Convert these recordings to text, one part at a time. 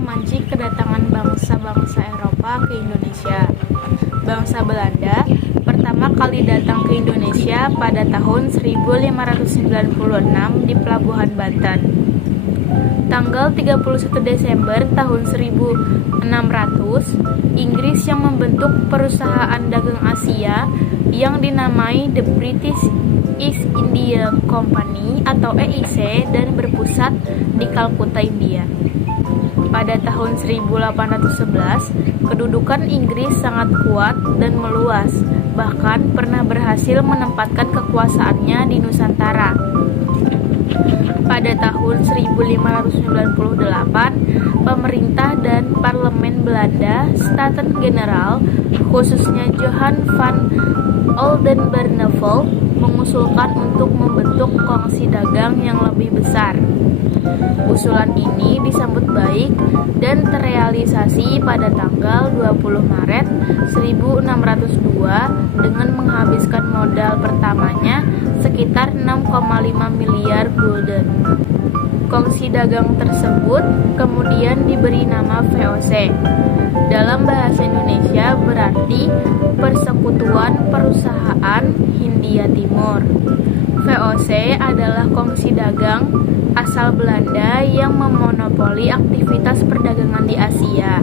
memancing kedatangan bangsa-bangsa Eropa ke Indonesia. Bangsa Belanda pertama kali datang ke Indonesia pada tahun 1596 di Pelabuhan Banten. Tanggal 31 Desember tahun 1600, Inggris yang membentuk perusahaan dagang Asia yang dinamai The British East India Company atau EIC dan berpusat di Kalkuta, India. Pada tahun 1811, kedudukan Inggris sangat kuat dan meluas, bahkan pernah berhasil menempatkan kekuasaannya di Nusantara. Pada tahun 1598, pemerintah dan parlemen Belanda, Staten-Generaal, khususnya Johan van Oldenbarneveldt, mengusulkan untuk membentuk kongsi dagang yang lebih besar. Usulan ini disambut baik dan terrealisasi pada tanggal 20 Maret 1602 dengan menghabiskan modal pertamanya sekitar 6,5 miliar gulden. Kongsi dagang tersebut kemudian diberi nama VOC. Dalam bahasa Indonesia berarti Persekutuan Perusahaan Hindia Timur. VOC adalah kongsi dagang asal Belanda yang memonopoli aktivitas perdagangan di Asia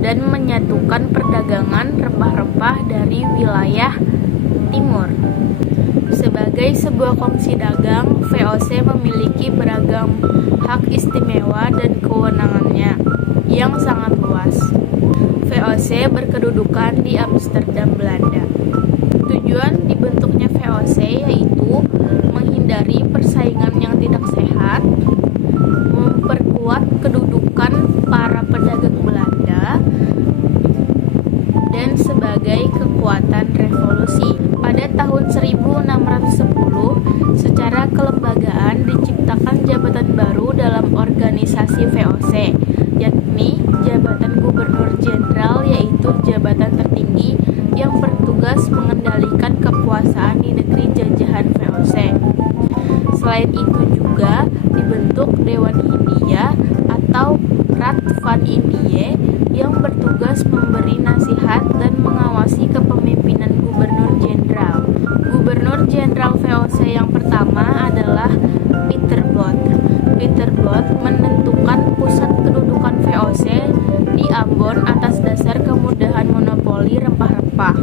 dan menyatukan perdagangan rempah-rempah dari wilayah timur. Sebagai sebuah kongsi dagang, VOC memiliki beragam hak istimewa dan kewenangannya yang sangat luas. VOC berkedudukan di Amsterdam, Belanda. Tujuan dibentuknya VOC yaitu menghindari persaingan yang tidak sehat, memperkuat kedudukan para pedagang Belanda, dan sebagai kekuatan revolusi. Pada tahun 1610, secara kelembagaan diciptakan jabatan baru dalam organisasi VOC, yakni jabatan Gubernur Jenderal, yaitu jabatan tertinggi yang bertugas mengendalikan kekuasaan di negeri jajahan VOC. Selain itu juga dibentuk Dewan Hindia atau Raad van Indië yang bertugas memberi nasihat dan mengawasi kepemimpinan Gubernur Jenderal. Gubernur Jenderal VOC yang pertama adalah Pieter Both. Pieter Both menentukan pusat kedudukan VOC di Ambon atas dasar kemudahan monopoli rempah-rempah.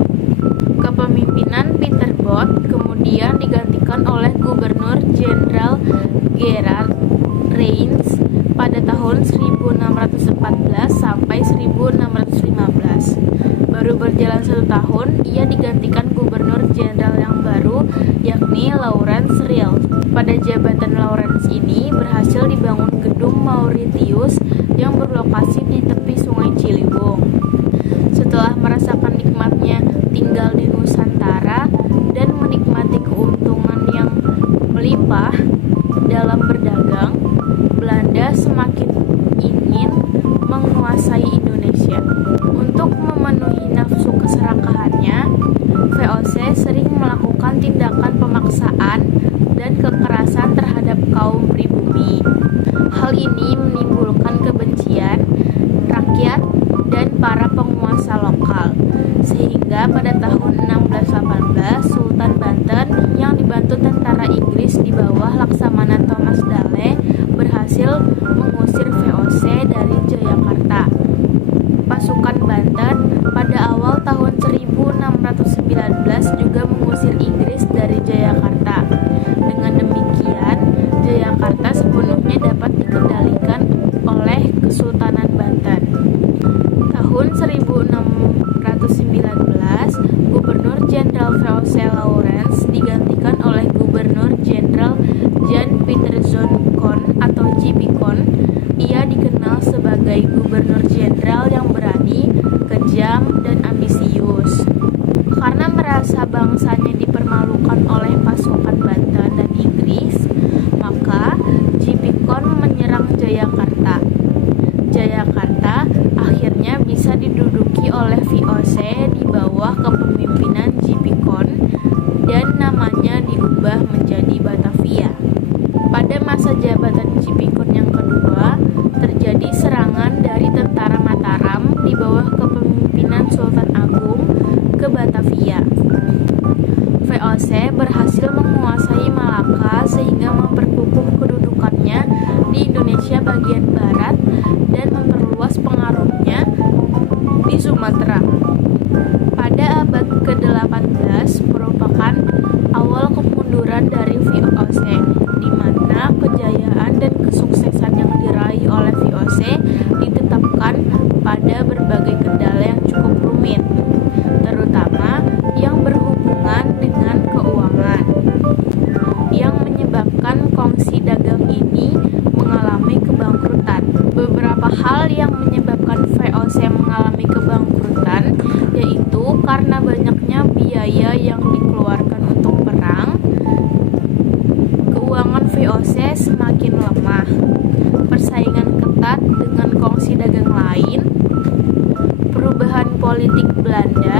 Kepemimpinan Pieter Both kemudian digantikan oleh Gubernur Jenderal Gerard Reyns pada tahun 1614 sampai 1615. Baru berjalan 1 tahun, ia digantikan Gubernur Jenderal yang baru, yakni Laurens Riel. Pada jabatan Laurens ini berhasil dibangun gedung Mauritius yang berlokasi di tepi Sungai Ciliwung. Setelah merasakan nikmatnya tinggal di Nusantara dan menikmati keuntungan yang melimpah dalam berdagang, Belanda semakin ingin menguasai Indonesia. Untuk memenuhi nafsu keserakahannya, VOC sering melakukan tindakan pemaksaan dan kekerasan terhadap kaum pribumi. Hal ini menimbulkan kebencian rakyat dan para penguasa lokal, sehingga pada tahun 1618 Sultan Banten yang dibantu tentara Inggris di bawah Laksamana Thomas Dale berhasil mengusir VOC dari Jayakarta. Pasukan Banten pada awal tahun 1619 juga mengusir Inggris dari Jayakarta. Dengan demikian, Jayakarta sepenuhnya dapat dikendalikan oleh Kesultanan Banten. Tahun 1619, Gubernur Jenderal VOC Laurens digantikan oleh Gubernur Jenderal Jan Pieterszoon Koen atau J.P. Koen. Ia dikenal sebagai Gubernur Jenderal yang berani, kejam, dan ambisius. Karena merasa bangsanya dipermalukan oleh pasukan Banten dan Inggris, maka J.P. Koen menyerang Jayakarta. Jayakarta akhirnya bisa diduduki oleh VOC di bawah kepemimpinan J.P. Koen dan namanya diubah menjadi Batavia. Pada masa jabatan J.P. Koen yang kedua, terjadi serangan dari politik Belanda